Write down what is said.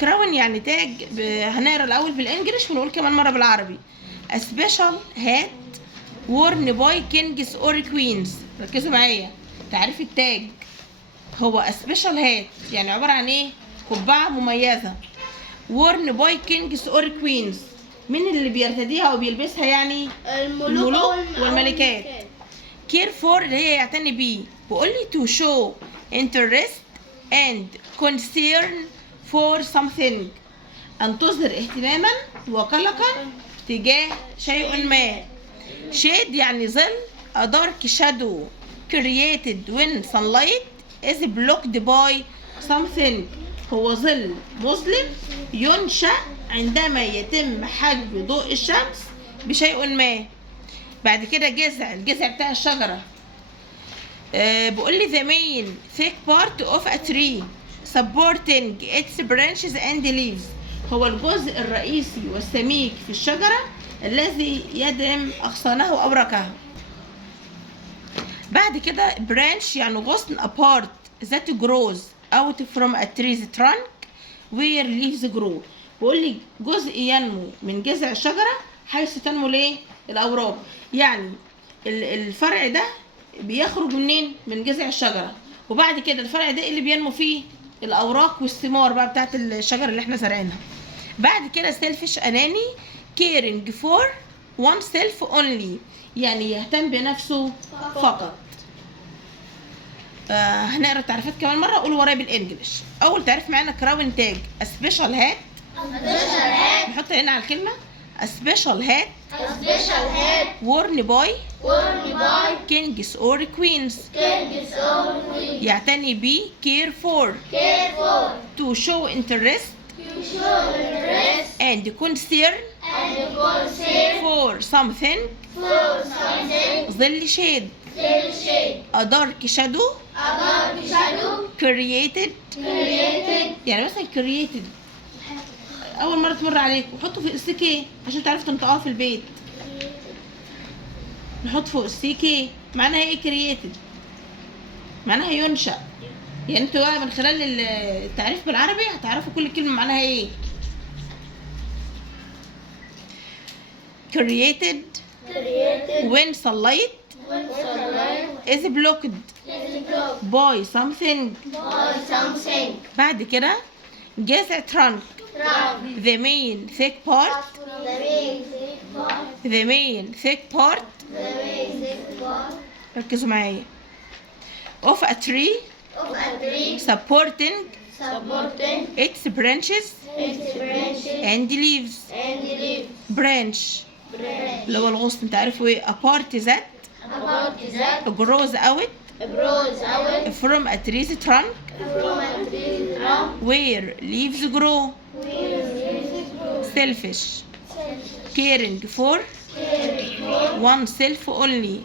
كراون يعني تاج. هنقرا الاول بالانجلش ونقول كمان مره بالعربي. A special hat worn by kings or queens. ركزوا معايا. تعريف التاج هو a special hat يعني عباره عن ايه؟ قبعه مميزه. worn by kings or queens. مين اللي بيرتديها او بيلبسها؟ يعني الملوك والملكات. care for اللي هي يعتني بيه. وقول لي to show interest and concern for something. أن تظهر اهتماما وقلقا تجاه شيء ما. shade يعني ظل. a dark shadow created when sunlight is blocked by something. هو ظل مظلم ينشأ عندما يتم حجب ضوء الشمس بشيء ما. بعد كده الجذع بتاع الشجرة. بقول لي the main thick part of a tree supporting its branches and leaves. هو الجزء الرئيسي والسميك في الشجرة الذي يدعم أغصانها وأوراقها. بعد كده branch يعني غصن. a part that grows out from a tree's trunk where leaves grow. بقول لي جزء ينمو من جذع الشجرة حيث تنمو ليه الأوراق. يعني الفرع ده بيخرج منين؟ من جذع الشجرة. وبعد كده الفرع ده اللي بينمو فيه الأوراق والثمار بقى بتاعت الشجرة اللي احنا زارعينها. بعد كده selfish أناني. caring for oneself only يعني يهتم بنفسه فقط. هنقرا التعريفات كمان مرة. قولوا ورايا بالانجلش. أول تعريف معانا كراون تاج. a special hat. نحط هنا على الكلمة a special hat worn by kings or queens. يعتني بيه care for to show interest and concern for something. ظل shade. a dark shadow created يعني مثلا created اول مره تمر عليكم حطوا في السي عشان تعرفوا تنطقوها في البيت. نحط فوق السي معناها ايه؟ كرييتد معناها ينشأ. يعني انتوا بقى من خلال التعريف بالعربي هتعرفوا كل كلمه معناها ايه. created when sunlight is blocked by something. بعد كده جذع trunk. the main thick part ركزوا معايا of a tree supporting its branches and leaves. branch اللي هو الغصن. انت عارفوا ايه؟ a part that grows out from a tree's trunk where leaves grow. selfish caring for oneself only